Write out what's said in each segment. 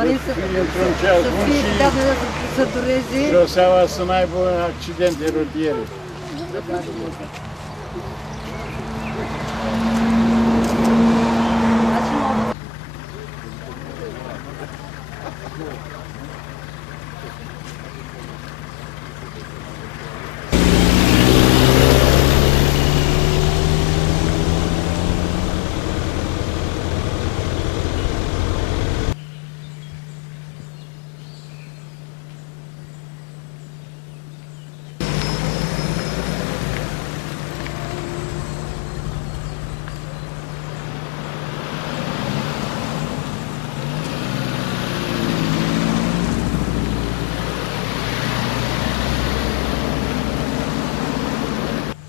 dorim să fie, să dureze. Șoseaua să n-aibă accidente rutiere.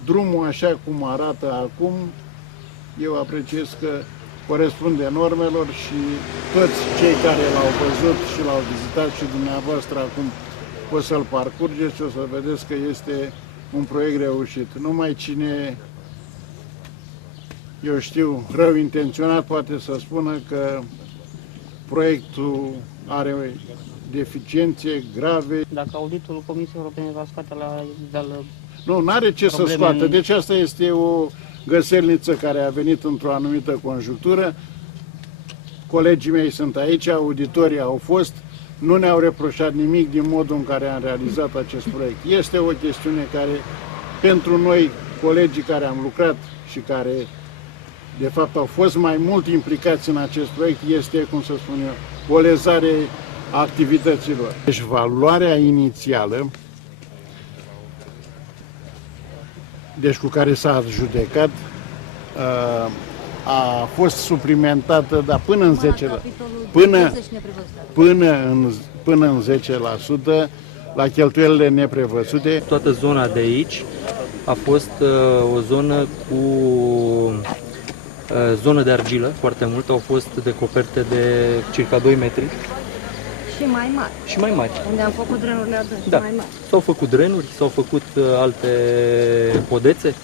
Drumul așa cum arată acum, eu apreciez că corespunde normelor și toți cei care l-au văzut și l-au vizitat și dumneavoastră acum o să-l parcurgeți și o să vedeți că este un proiect reușit. Numai cine, eu știu, rău intenționat poate să spună că proiectul are deficiențe grave. Dacă auditul Comisiei Europene va scoate la iveală. Nu are ce să scoată. Deci asta este o găselniță care a venit într-o anumită conjunctură. Colegii mei sunt aici, auditorii au fost, nu ne-au reproșat nimic din modul în care am realizat acest proiect. Este o chestiune care, pentru noi, colegii care am lucrat și care, de fapt, au fost mai mult implicați în acest proiect, este, cum să spun eu, o lezare a activităților. Deci, valoarea inițială, deci cu care s-a judecat, a fost suplimentată, dar până în 10% la cheltuielile neprevăzute. Toată zona de aici a fost o zonă cu zonă de argilă, foarte mult, au fost decoperte de circa 2 metri. Și mai mari. Și mai mari. Unde am făcut drenurile adânci, da. mai mari. S-au făcut drenuri, s-au făcut alte podețe,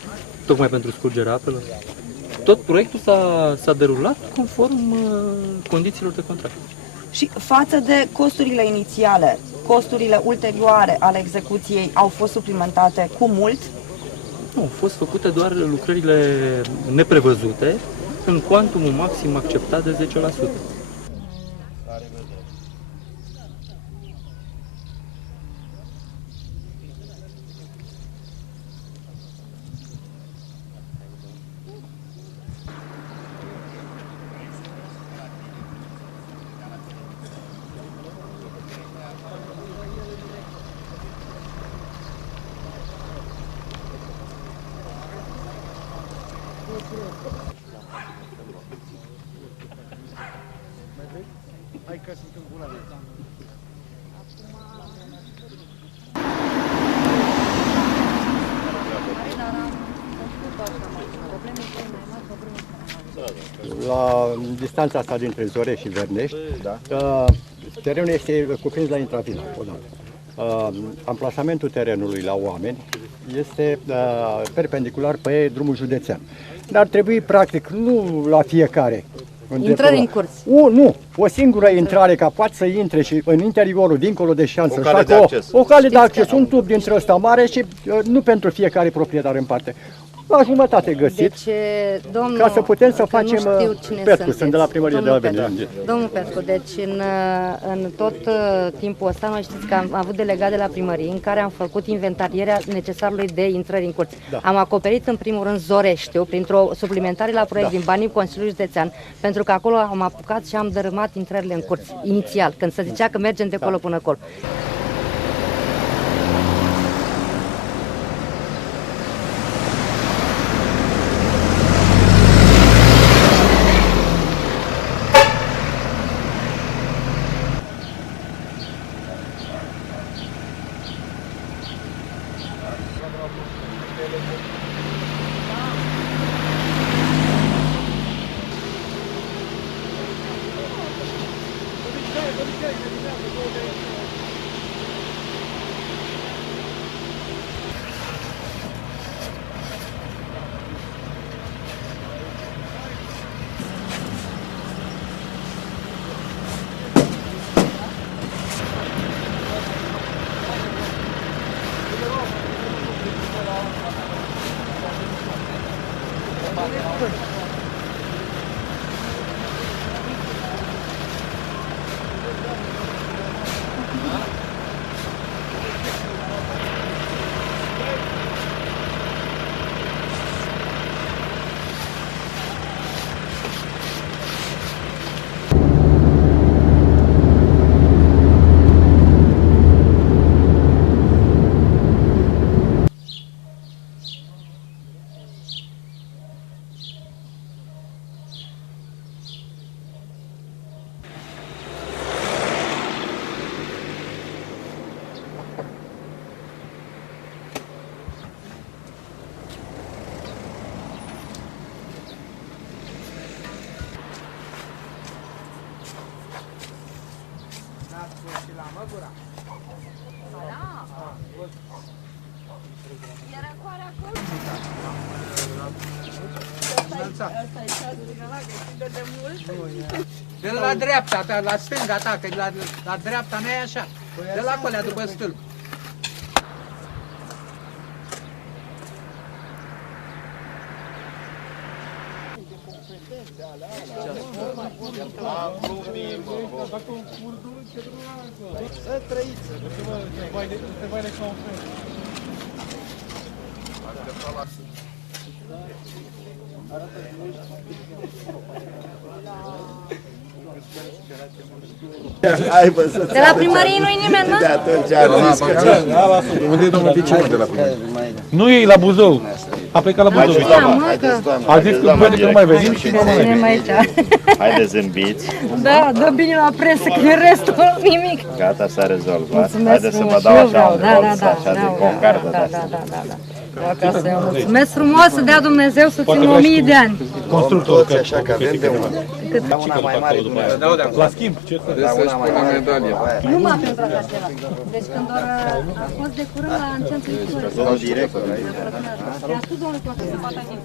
tocmai pentru scurgerea apelor. Tot proiectul s-a derulat conform condițiilor de contract. Și față de costurile inițiale, costurile ulterioare ale execuției au fost suplimentate cu mult? Nu, au fost făcute doar lucrările neprevăzute în cuantumul maxim acceptat de 10%. Hai că sunt îmbulate. La distanța asta dintre Zore și Vernești, terenul este cuprins la intravila, odată. Amplasamentul terenului la oameni este perpendicular pe drumul județean. Dar ar trebui, practic, nu la fiecare. Intrări în curți. Nu, o singură intrare ca poate să intre și în interiorul, dincolo de șansă. O cale de acces. O cale de acces, un tub dintre ăsta mare și nu pentru fiecare proprietar în parte. La jumătate găsit, Deci, domnul, ca să putem să că nu facem știu cine Petru, sunt de la primărie de la Venea. Domnul Petru, deci în tot timpul ăsta, noi știți că am avut delegat de la primărie în care am făcut inventarierea necesarului de intrări în curți. Da. Am acoperit în primul rând Zoreștiu printr-o suplimentare la proiect din banii Consiliului Județean, pentru că acolo am apucat și am dărâmat intrările în curți, inițial, când se zicea că mergem de acolo până acolo. De la dreapta ta, la stânga ta, că la dreapta mea e așa. De la colea după stâlp. De la primărie nu-i nimeni, mă? Unde e domnul Vicimă de la primărie? Nu e la Buzău. A plecat la Buzău. A zis că vede că nu mai venim și nu mai Venim aici. Haideți zâmbiți, Da, dă bine la presă, că în restul nimic. gata, s-a rezolvat. Mulțumesc Haideți să frumos, vă și dau eu așa vreau. un Da, colț, da, așa da, de concardă. da, da, da, da, da. Vreau ca să eu mulțumesc frumos, să dea Dumnezeu să țin 1000 de ani. constructor. Așa că avem de unde. Una mai mare din La schimb, ce să... Numai pentru acela. Deci când a fost de curând în centru istoric. domnul director. I-a spus domnul Coacă să bată aici.